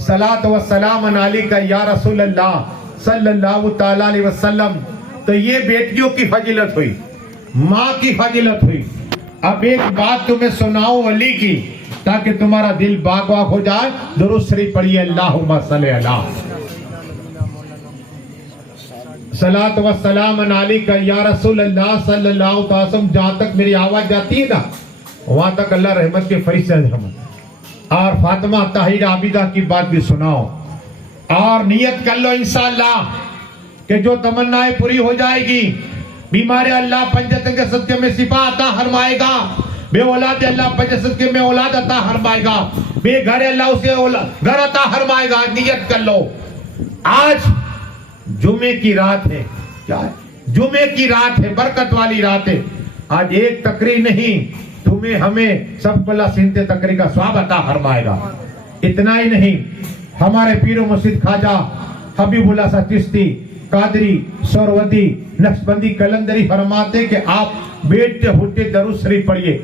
सलात व सलाम अलैका या रसूल अल्लाह सल्लल्लाहु ताला अलैहि वसल्लम। तो ये बेटियों की फजीलत हुई, माँ की फजीलत हुई। अब एक बात तुम्हें सुनाओ अली की, ताकि तुम्हारा दिल बाग बाग हो जाए। दुरूद शरीफ पढ़िए, अल्लाहुम्मा सल्ली अला सलात व सलाम अलैका या रसूल अल्लाह सल्लल्लाहु अलैहि वसल्लम। जहां तक मेरी आवाज जाती है ना, वहां तक अल्लाह रहमत के फरिश्ते रहमत। और फातिमा ताहिरा आबिदा की बात भी सुनाओ, और नियत कर लो इंशाअल्लाह कि जो तमन्नाएं पूरी हो जाएगी। बीमारी अल्लाह पंजत के सदके में शिफा अता फरमाएगा। बे औलाद अल्लाह पंजत सदके में औलाद अता फरमाएगा। बेघर अल्लाह उसे घर अता फरमाएगा। नियत कर लो। आज जुमे की रात है, क्या है? जुमे की रात है, बरकत वाली रात है। आज एक तकरीर नहीं, तुम्हें हमें सब अल्लाह सिंते तकरीर का स्वाब अता फरमाएगा। इतना ही नहीं, हमारे पीरो मुर्शिद ख्वाजा हबीबुल्लाह सा चिश्ती, कादरी, सरवदी, नक्शबंदी, कलंदरी फरमाते कि आप बैठते उठते दरूद शरीफ पढ़िए।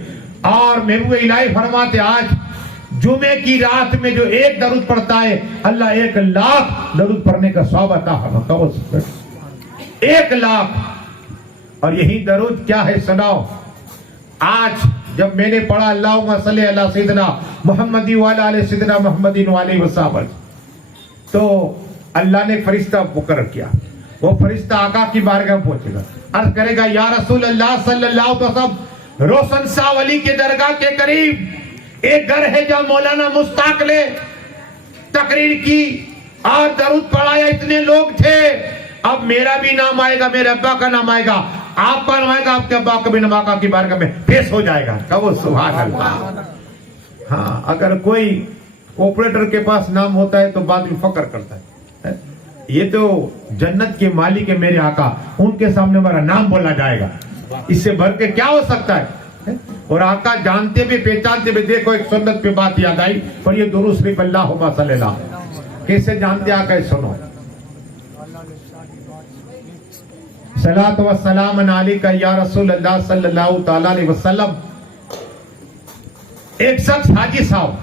और महबूब इलाही फरमाते आज जुमे की रात में जो एक दरूद पढ़ता है, अल्लाह 1 लाख दरूद पढ़ने का स्वाब अता फरमाता। 1 लाख। और यही दरूद क्या है सुनाओ। आज जब मैंने पढ़ा अल्लाहुम्मा सल्ली अला सय्यिदिना मुहम्मदी व अला आलि सय्यिदिना मुहम्मदिन व अलैहि वसल्लम, तो अल्लाह ने फरिश्ता मुकर्रर किया। वो फरिश्ता आका की बारगाह में पहुंचेगा, अर्ज करेगा या रसूल अल्लाह सल्लल्लाहु अलैहि वसल्लम, रोशन शाह वली के दरगाह के करीब एक घर है जहां मौलाना मुश्ताक ने तकरीर की और दरूद पढ़ाया। इतने लोग थे, अब मेरा भी नाम आएगा, मेरे अब्बा का नाम आएगा, आपका नाम आएगा, आपके अब्बा का भी नाम आका की बारगाह में पेश हो जाएगा। कहो सुभान अल्लाह। हाँ, अगर कोई ऑपरेटर के पास नाम होता है तो बाद में फक्र करता है, ये तो जन्नत के मालिक है मेरे आका, उनके सामने हमारा नाम बोला जाएगा, इससे भर के क्या हो सकता है? और आका जानते भी पहचानते भी। देखो एक सुन्नत पे बात याद आई, पर ये दुरूद शरीफ अल्लाहुम्मा सल्ली अला, कैसे जानते आका, सुनो। सलात व सलाम अलैका या रसूल अल्लाह सल्लल्लाहु ताला अलैहि वसल्लम। एक शख्स हाजी साहब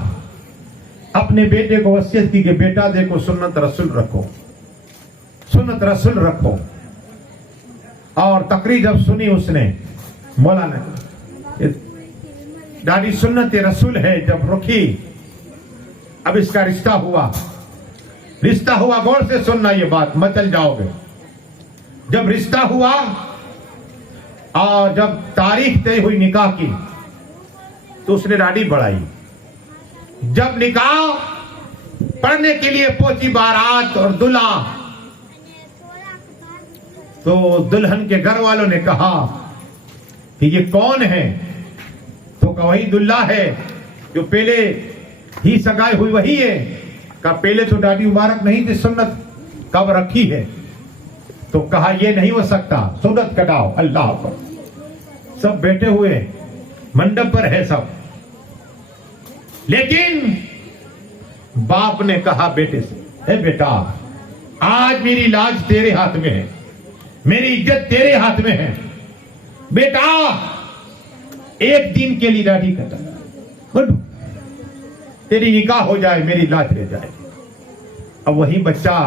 अपने बेटे को वसीयत की कि बेटा देखो सुन्नत रसूल रखो, सुन्नत रसूल रखो। और तकरीर जब सुनी उसने, मौलाना दादी सुन्नत रसूल है जब रुकी, अब इसका रिश्ता हुआ, रिश्ता हुआ। गौर से सुनना ये बात, मचल जाओगे। जब रिश्ता हुआ और जब तारीख तय हुई निकाह की, तो उसने दाढ़ी बढ़ाई। जब निकाह पढ़ने के लिए पहुंची बारात और दूल्हा, तो दुल्हन के घर वालों ने कहा कि ये कौन है? तो कहा वही दुल्हा है जो पहले ही सगाई हुई वही है। कहा पहले तो दाढ़ी मुबारक नहीं थी, सुन्नत कब रखी है? तो कहा ये नहीं हो सकता, सुन्नत कटाओ। अल्लाह पर सब बैठे हुए मंडप पर है सब, लेकिन बाप ने कहा बेटे से, हे बेटा आज मेरी लाज तेरे हाथ में है, मेरी इज्जत तेरे हाथ में है। बेटा एक दिन के लिए दाढ़ी कटा, तेरी निकाह हो जाए, मेरी लाज रह जाए। अब वही बच्चा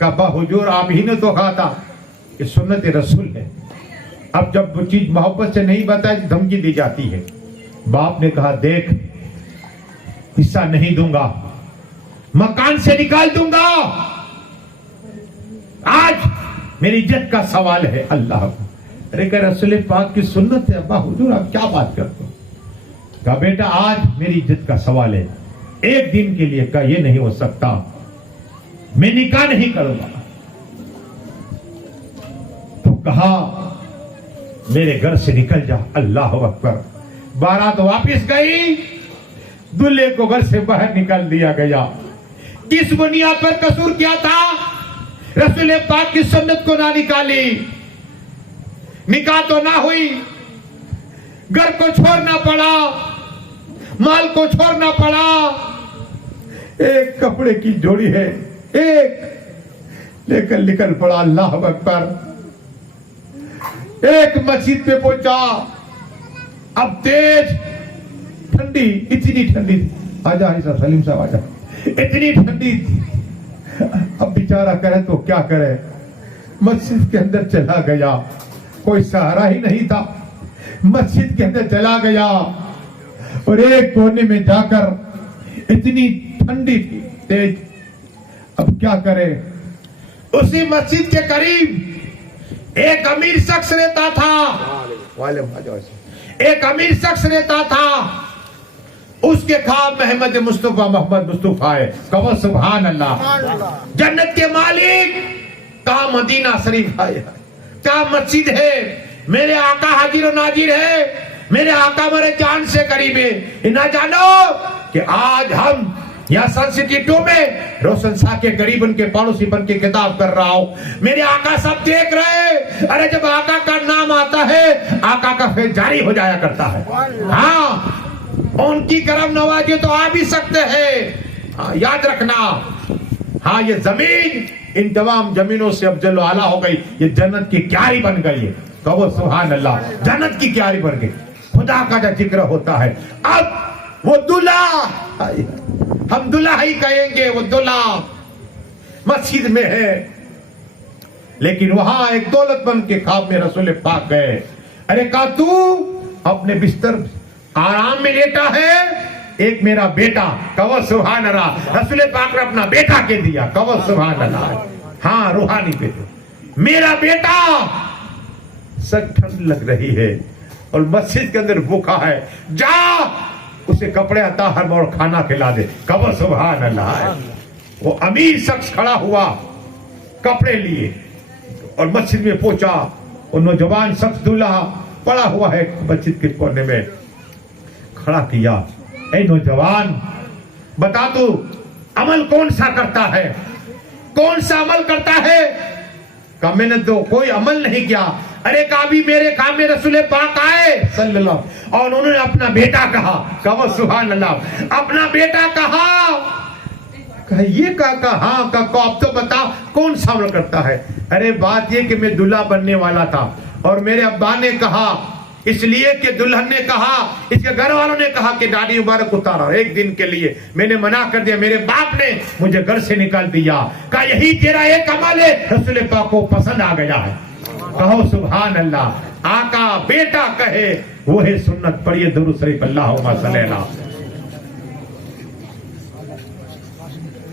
का हुजूर आप ही ने तो कहा था कि सुन्नत रसूल है। अब जब वो चीज मोहब्बत से नहीं बताई, धमकी दी जाती है। बाप ने कहा देख, हिस्सा नहीं दूंगा, मकान से निकाल दूंगा, आज मेरी इज्जत का सवाल है। अल्लाह, अरे कह रसूल पाक की सुन्नत है। अब्बा हुजूर आप क्या बात करते हो? कहा बेटा आज मेरी इज्जत का सवाल है, एक दिन के लिए। कहा ये नहीं हो सकता, मैं निकाह नहीं करूंगा। तो कहा मेरे घर से निकल जा। अल्लाह अकबर। बारात वापिस गई, दूल्हे को घर से बाहर निकाल दिया गया। किस बुनियाद पर कसूर किया था? रसूल पाक की सुन्नत को ना निकाली, निकाह तो ना हुई, घर को छोड़ना पड़ा, माल को छोड़ना पड़ा। एक कपड़े की जोड़ी है, एक लेकर निकल पड़ा। अल्लाह अकबर। एक मस्जिद पे पहुंचा, अब तेज ठंडी, इतनी ठंडी। आजा ऐसा सलीम साहब आजा, इतनी ठंडी थी। अब बेचारा करे तो क्या करे, मस्जिद के अंदर चला गया, कोई सहारा ही नहीं था। मस्जिद के अंदर चला गया और एक कोने में जाकर इतनी ठंडी थी, तेज। अब क्या करे, उसी मस्जिद के करीब एक अमीर शख्स रहता था। एक अमीर शख्स रहता था, उसके ख्वाब मोहम्मद मुस्तफा है। कहो सुभान अल्लाह। जन्नत के मालिक, कहा मदीना शरीफ है, क्या मस्जिद है, मेरे आका हाजिर और नाजिर है, मेरे आका मेरे जान से करीब है। ना जानो कि आज हम यहाँ सन सिटी 2 में रोशन शाह के करीब उनके पड़ोसी बन के किताब कर रहा हूँ। मेरे आका सब देख रहे। अरे जब आका का नाम आता है, आका का फेल जारी हो जाया करता है। हाँ, उनकी करम नवाजी तो आ भी सकते हैं। हाँ, याद रखना। हाँ, ये जमीन इन तमाम जमीनों से अब जलो आला हो गई, ये जन्नत की क्यारी बन गई है। कहो सुभान अल्लाह। जन्नत की क्यारी बन गई, खुदा का जो जिक्र होता है। अब वो दूल्हा, हम दूल्हा ही कहेंगे, वो दूल्हा मस्जिद में है, लेकिन वहां एक दौलतमंद के ख्वाब में रसूल पाक गए। अरे कहा तू अपने बिस्तर आराम में लेटा है, एक मेरा बेटा। कहो सुभान अल्लाह। रसूल पाक ने अपना बेटा के दिया। कहो सुभान अल्लाह। हाँ, रूहानी बेटे, मेरा बेटा। सब ठंड लग रही है और मस्जिद के अंदर भूखा है, जा उसे कपड़े अता हर और खाना खिला दे। कहो सुभान अल्लाह। वो अमीर शख्स खड़ा हुआ, कपड़े लिए और मस्जिद में पहुंचा। वो नौजवान शख्स दूल्हा पड़ा हुआ है मस्जिद के कोने में, खड़ा किया। ऐ नौजवान, बता तू अमल कौन सा करता है, कौन सा अमल करता है? कहा मैंने तो कोई अमल नहीं किया। अरे काबी मेरे काम में रसूल पाक आए सल्लल्लाहु, और उन्होंने अपना बेटा कहा। कहो सुभान अल्लाह। अपना बेटा कहा, ये कहा हाँ कहा, अब तो बता कौन सा अमल करता है? अरे बात ये कि मैं दूल्हा बनने वाला था और मेरे अब्बा ने कहा, इसलिए कि दुल्हन ने कहा, इसके घर वालों ने कहा कि दाढ़ी मुबारक उतारा एक दिन के लिए। मैंने मना कर दिया, मेरे बाप ने मुझे घर से निकाल दिया। कहा यही तेरा एक अमल है, रसूल पाक को पसंद आ गया है। कहो सुभान अल्लाह। आका बेटा कहे वो है सुन्नत। पढ़िए दुरूद शरीफ, अल्लाहुम्मा सल्ली अला।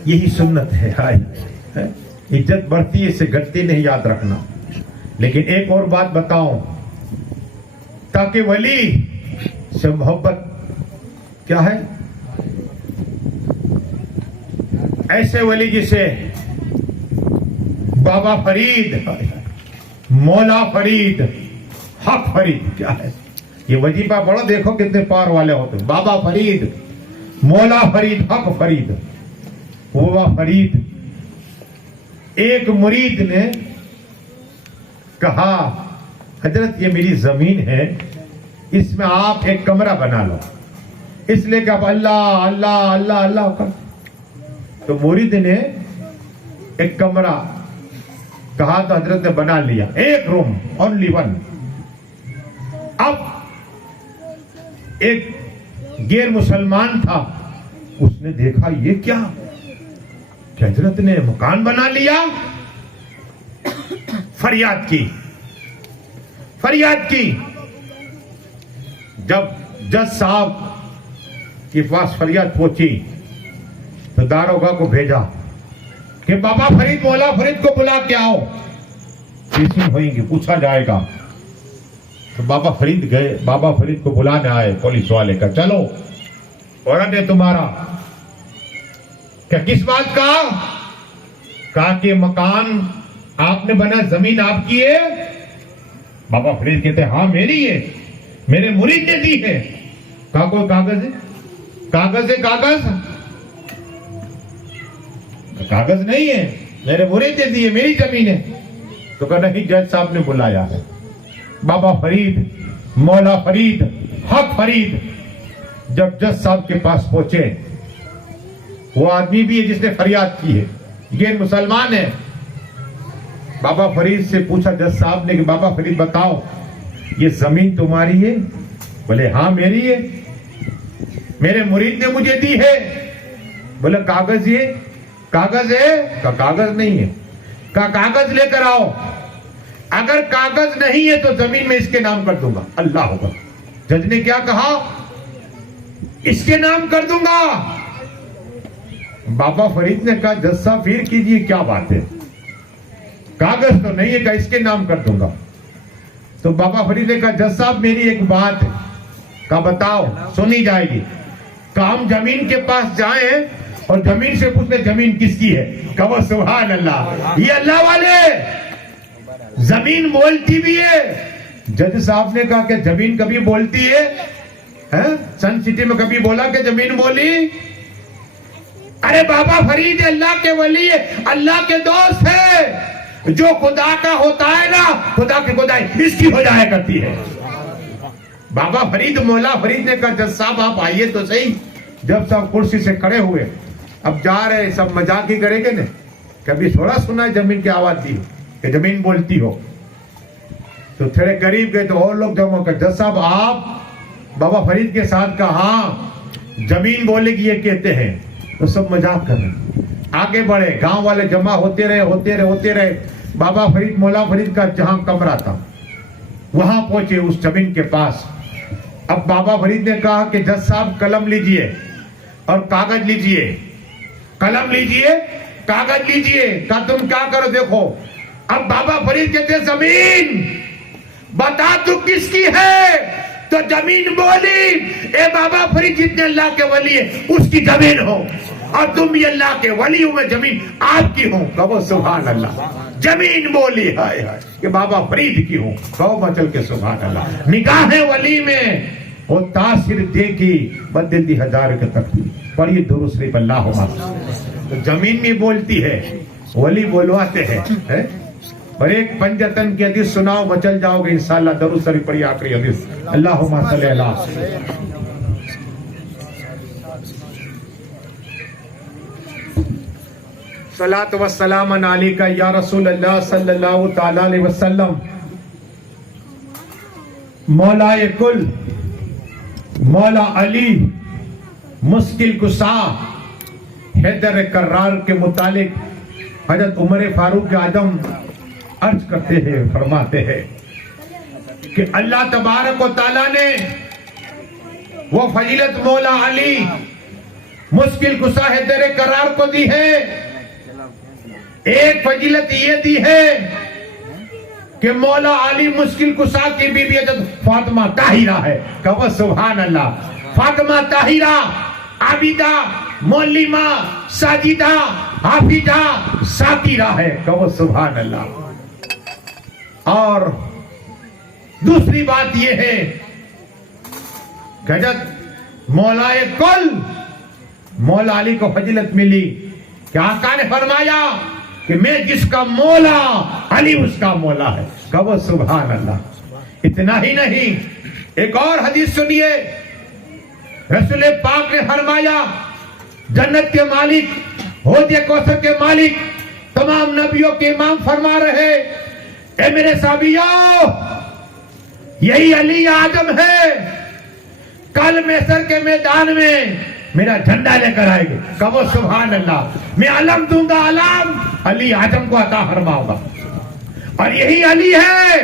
यही सुन्नत है। हाय, इज्जत बढ़ती है, इसे घटती नहीं, याद रखना। लेकिन एक और बात बताऊं, ताकि वली से मोहब्बत क्या है, ऐसे वली जिसे बाबा फरीद, मौला फरीद, हक फरीद, क्या है ये वजीफा पढ़ो, देखो कितने पार वाले होते। बाबा फरीद, मौला फरीद, हक फरीद। बाबा फरीद, एक मुरीद ने कहा, हजरत ये मेरी जमीन है, इसमें आप एक कमरा बना लो। इसलिए कि अब अल्लाह अल्लाह अल्लाह अल्लाह कर। तो मुरीद ने एक कमरा कहा तो हजरत ने बना लिया, एक रूम, ओनली वन। अब एक गैर मुसलमान था, उसने देखा ये क्या, कि हजरत ने मकान बना लिया। फरियाद की, फरियाद की। जब जज साहब के पास फरियाद पहुंची तो दारोगा को भेजा कि बाबा फरीद, मौला फरीद को बुला के आओ, मीटिंग होगी, पूछा जाएगा। तो बाबा फरीद गए, बाबा फरीद को बुलाने आए पुलिस वाले का। चलो औरत है तुम्हारा, क्या किस बात का? कहा कि मकान आपने बना, जमीन आपकी है। बाबा फरीद कहते हाँ मेरी है, मेरे मुरीद ने दी है। कहा कोई कागज है? कागज है? कागज कागज नहीं है, मेरे मुरीद ने दी है, मेरी जमीन है। तो कहा नहीं, जज साहब ने बुलाया है। बाबा फरीद, मौला फरीद, हक फरीद जब जज साहब के पास पहुंचे, वो आदमी भी है जिसने फरियाद की है, ये मुसलमान है। बाबा फरीद से पूछा जज साहब ने कि बाबा फरीद बताओ, ये जमीन तुम्हारी है? बोले हाँ मेरी है। मेरे मुरीद ने मुझे दी है। बोले कागज ये कागज है? का कागज नहीं है। का कागज लेकर आओ। अगर कागज नहीं है तो जमीन में इसके नाम कर दूंगा। अल्लाह होगा। जज ने क्या कहा? इसके नाम कर दूंगा। बाबा फरीद ने कहा जज साहब फिर कीजिए, क्या बात है, कागज तो नहीं है, का इसके नाम कर दूंगा। तो बाबा फरीद ने कहा जज साहब मेरी एक बात है। का बताओ, सुनी जाएगी। का हम जमीन के पास जाएं और जमीन से पूछते जमीन किसकी है? कहो सुभान अल्लाह, ये अल्लाह वाले जमीन बोलती भी है। जज साहब ने कहा कि जमीन कभी बोलती है? सन सिटी में कभी बोला कि जमीन बोली? अरे बाबा फरीद अल्लाह के वली है, अल्लाह के दोस्त है। जो खुदा का होता है ना, खुदा की खुदाई इसकी हो जाया करती है। बाबा फरीद मौला फरीद ने कहा जज साहब आप आइए तो सही। जब सब कुर्सी से खड़े हुए, अब जा रहे, सब मजाक ही करेंगे ना, कभी थोड़ा सुना है जमीन की आवाज दी कि जमीन बोलती हो। तो थोड़े करीब गए तो और लोग जमा कर, जज साहब आप बाबा फरीद के साथ कहा हाँ जमीन बोलेगी ये कहते हैं। तो सब मजाक कर रहे। आगे बढ़े, गांव वाले जमा होते रहे। बाबा फरीद मौला फरीद का जहां कमरा था वहां पहुंचे उस जमीन के पास। अब बाबा फरीद ने कहा कि जज साहब कलम लीजिए और कागज लीजिए। कलम लीजिए, कागज लीजिए। का तुम क्या करो देखो। अब बाबा फरीद कहते जमीन बता तू किसकी है? तो जमीन बोली ए बाबा फरीद जितने अल्लाह के वली है उसकी जमीन हो, और तुम भी अल्लाह के वली हो, मैं जमीन आपकी हूं। कहो सुभान अल्लाह। जमीन बोली हाय हाय कि बाबा फरीद की हूं। कहो मचल के सुभान अल्लाह। निगाह वली में वो तासीर देखी बदल दी हजार के तक पढ़िए दुरूद शरीफ अल्लाह। तो जमीन भी बोलती है, वली बोलवाते हैं। और एक पंजतन की हदीस सुनाओ, बचल जाओगे इंशाअल्लाह। दरूद शरीफ पढ़िए आखिरी हदीस। अल्लाहुम्मा सल्ली अला सलात व सलाम अलैका या रसूल अल्लाह सल्लल्लाहु तआला अलैहि वसल्लम। मौलाए कुल मौला अली मुश्किल कुशा हैदर कर्रार के मुतालिक हजरत उमर फारूक आजम अर्ज करते हैं, फरमाते हैं कि अल्लाह तबारक व तआला ने वो फजीलत मौला अली मुश्किल कुशा हैदर कर्रार को दी है। एक फजीलत ये दी है कि मौला अली मुश्किल कुशा की बीबी हजरत फातिमा ताहिरा है। कहो सुभान अल्लाह। फातिमा ताहिरा आबिदा मोलिमा साजिदा हाफिजा साकिरा है। कहो सुभान अल्लाह। और दूसरी बात यह है गजत मौलाए कुल मौला अली को फजीलत मिली कि आका ने फरमाया कि मैं जिसका मौला अली उसका मौला है। कहो सुभान अल्लाह। इतना ही नहीं, एक और हदीस सुनिए। रसूल पाक ने फरमाया जन्नत के मालिक हौज़े कौसर के मालिक तमाम नबियों के इमाम फरमा रहे, ए मेरे साबियों यही अली आजम है, कल मैसर के मैदान में मेरा झंडा लेकर आएंगे। कहो सुभान अल्लाह। मैं अलम दूंगा, अलम अली आजम को अता फरमाऊंगा। और यही अली है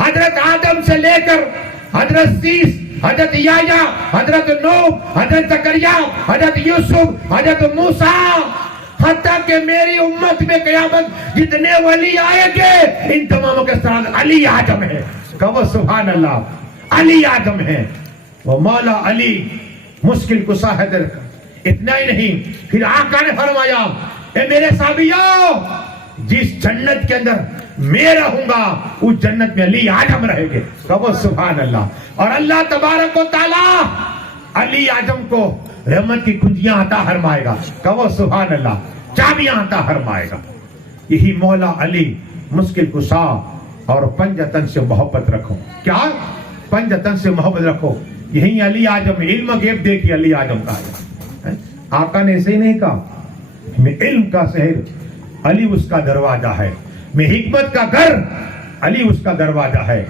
हजरत आदम से लेकर हजरत शीश, हजरत याया, हजरत नूह, हजरत जकरिया, हजरत यूसुफ, हजरत मूसा, हत्ता के मेरी उम्मत में कयामत जितने वली आएंगे इन तमामों के साथ अली आजम है। कहो सुभान अल्लाह। अली आजम है वो मौला अली मुश्किल कुशा हैदर। इतना ही नहीं, फिर आका ने फरमाया ए मेरे साबियों जिस जन्नत के अंदर मैं रहूंगा उस जन्नत में अली आजम रहेंगे। कहो सुभान अल्लाह। और अल्लाह तबारक व तआला अली आजम को रहमत की कुंजियां अता फरमाएगा। कहो सुभान अल्लाह। चाबियां अता फरमाएगा। यही मौला अली मुश्किल कुशा। और पंजतन से मोहब्बत रखो। क्या? पंजतन से मोहब्बत रखो। यही अली आजम। इल्म गैब देखिए अली आजम का है। आका ने ऐसे ही नहीं कहा मैं इल्म का शहर अली उसका दरवाजा है, मैं हिकमत का घर अली उसका दरवाजा है।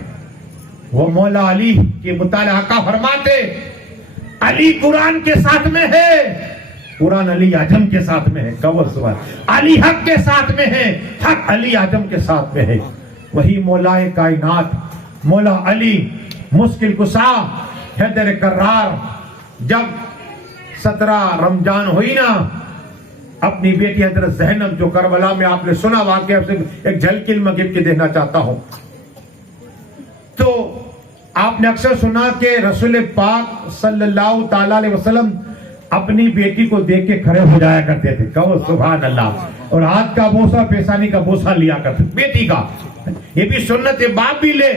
वो मौला अली के मुताले आका फरमाते अली कुरान के साथ में है, कुरान अली आजम के साथ में है, कवर सुबह अली हक के साथ में है, हक अली आजम के साथ में है। वही मौलाए कायनात मौला अली मुश्किल कुशा हैदर कर्रार जब 17 रमजान हुई ना, अपनी बेटी हजरत ज़ैनब जो करबला में आपने सुना वाकया, एक झलकी मैं गिफ्ट के देना चाहता हूं। तो आपने अक्सर सुना कि रसूल पाक सल्लल्लाहु ताला अलैहि वसल्लम अपनी बेटी को देख के खड़े हो जाया करते थे, कहो सुभान अल्लाह, और हाथ का बोसा पेशानी का बोसा लिया करते बेटी का। ये भी सुन्नत है, बाप भी ले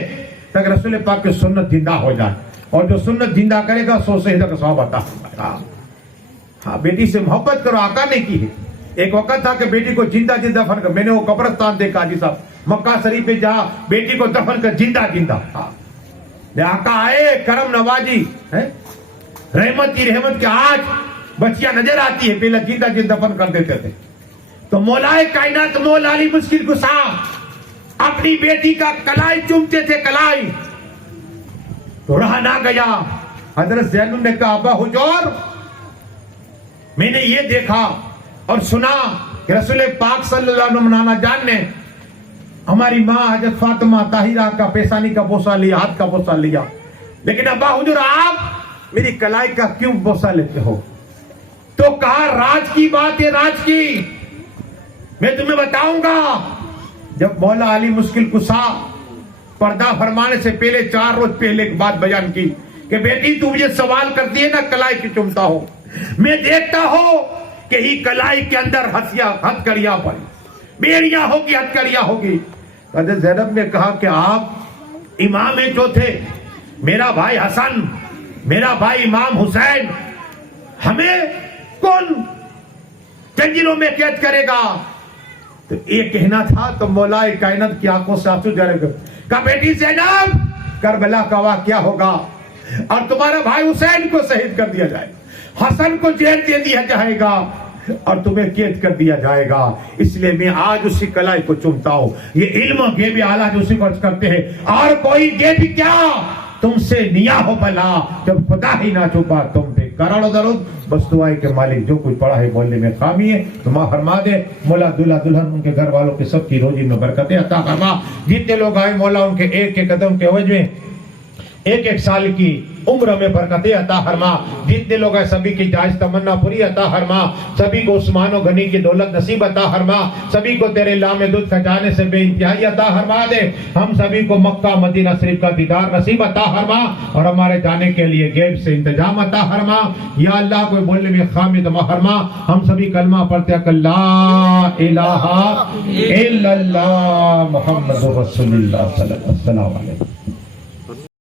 तक रसूल पाक की सुन्नत जिंदा हो जाए, और जो सुन्नत जिंदा करेगा सो शहीद का सवाब आता है। हाँ, बेटी से मोहब्बत करो, आका ने की है। एक वक्त था कि बेटी को जिंदा जिंदा दफन कर, मैंने वो कब्रिस्तान देखा हाजी साहब मक्का शरीफ में, जहां बेटी को दफन कर जिंदा जिंदा। हाँ, आका आए करम नवाजी है, रहमत की रहमत के आज बच्चियां नजर आती है, पहले जिंदा जिंदा दफन कर देते थे। तो मौलाए कायनात मौला अली मुश्किल कुशा अपनी बेटी का कलाई चूमते थे, कलाई तो रहा ना गया। हजरत ज़ैनब ने कहा, अब्बा हुजूर मैंने ये देखा और सुना कि रसूल पाक सल्लल्लाहु अलैहि वसल्लम नाना जान ने हमारी माँ हजरत फातिमा ताहिरा का पेशानी का बोसा लिया, हाथ का बोसा लिया, लेकिन अब्बा हुजूर आप मेरी कलाई का क्यों बोसा लेते हो? तो कहा राज की बात है, राज की मैं तुम्हें बताऊंगा। जब मौला अली मुश्किल कुशा पर्दा फरमाने से पहले 4 रोज पहले एक बात बयान की कि बेटी तू मुझे सवाल करती है ना कलाई की चुमता हो, मैं देखता हूं कि ही कलाई के अंदर हथकड़ियां पड़ी, बेड़ियां होगी, हथकड़ियां होगी। हज़रत ज़ैनब ने कहा कि आप इमाम है जो थे, मेरा भाई हसन, मेरा भाई इमाम हुसैन, हमें कौन जंजीरों में कैद करेगा? तो ये कहना था तो मौलाए कायनात की आंखों से आंसू झरे। कहा बेटी ज़ैनब करबला का वाकया होगा और तुम्हारा भाई हुसैन को शहीद कर दिया जाएगा, हसन को जेल दे दिया जाएगा और तुम्हें कैद कर दिया जाएगा, इसलिए मैं आज उसी कलाई को चूमता हूं। ये इल्म गेबी आला जो उसी को अर्ज करते हैं, और कोई गेबी क्या तुमसे निया हो भला जब खुदा ही ना छुपा तुम पे। करोड़ों दरूद बस दुआए के मालिक जो कुछ पढ़ा है बोलने में खामी है तो माँ फरमा दे, मौला दूल्हा दुल्हन उनके घर वालों के सबकी रोजी में बरकतें अता फरमा। जितने लोग आए मौला उनके एक एक कदम के एवज में एक एक साल की उम्र में बरकतें अता फरमा। जितने लोग हैं सभी की जायज तमन्ना पूरी अता फरमा, सभी को उस्मान और गनी की दौलत नसीब अता फरमा, सभी को तेरे लामे दुध खजाने से बेइंतहाई अता फरमा दे। हम सभी को मक्का मदीना शरीफ का दीदार नसीब अता फरमा और हमारे जाने के लिए गैब से इंतजाम अता फरमा। या अल्लाह कोई बोलने में खामी तो फरमा, हम सभी कलमा पढ़ते ला इलाहा इल्लल्लाह मुहम्मदुर रसूलुल्लाह सल्लल्लाहु अलैहि वसल्लम।